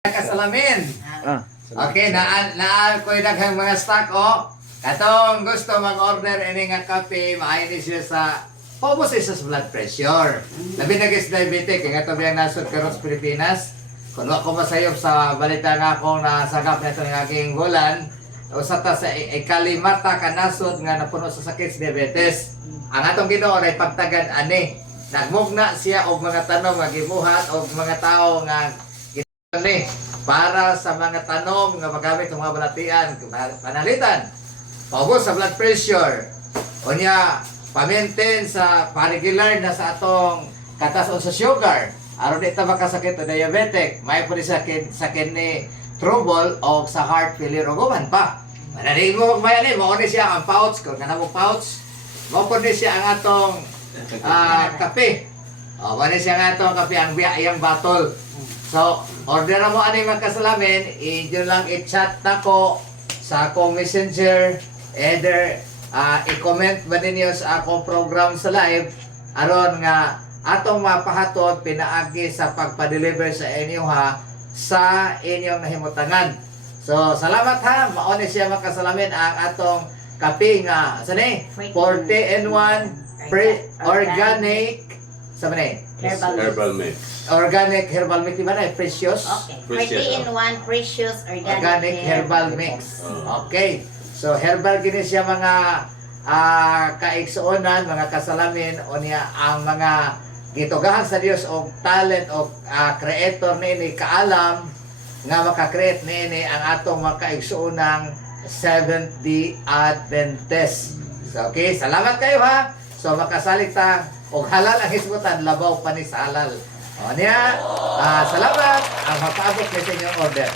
Kasalamin. Ah, Okay, naa ko daghang mga stock o. Katong gusto mag-order ini nga kape, maayo ni siya sa pubos sa blood pressure. Labi na guys diabetic, kaya ito biyang nasod karon sa Pilipinas. Kung ako masayop sa balita nga akong nasagap na ito ng aking bulan, usa ta sa ikalimata ka nasod nga napuno sa sakit sa diabetes. Ang atong Ginoo ay pagtagad ani. Nagmugna siya og mga tanong nga gibuhat og mga tao nga ni para sa mga tanom nga magamit ng mga balatian panalitan paubos sa blood pressure unya pa-maintain sa pa-regular na sa atong katason sa sugar aron di ta makasakit o diabetic may pwede sakit ni trouble o sa heart failure o guman pa manaliin mo magmayan mo ni siya ang pouch kung kanang pouch mo pwede siya ang atong kape o pwede siya ang atong kape ang iyang bottle. So, order mo ani magkasalamin, i-dyo lang i-chat na ko sa akong messenger, either i-comment ba ninyo sa akong program sa live, aron nga atong mapahatod pinaagi sa pagpa-deliver sa inyo ha, sa inyong nahimutangan. So, salamat ha, mauni siya magkasalamin ang atong kape nga, sani? 40-in-1, organic, sa mani? Herbal mix. Organic herbal mix, diba na? Precious? Okay. Precious. 40-in-1 precious Organic herbal mix. Okay. So, herbal gini siya mga kaigsuonan, mga kasalamin, o niya ang mga gitugahan sa Dios o talent o creator nini, kaalam nga maka-create nini ang atong mga kaigsuonang Seventh-day Adventist. So, okay. Salamat kayo ha. So, makasalig ta og halal ang hisgutan, labaw pa ni sa halal. O niya, salamat ang makaabot na sa inyong order.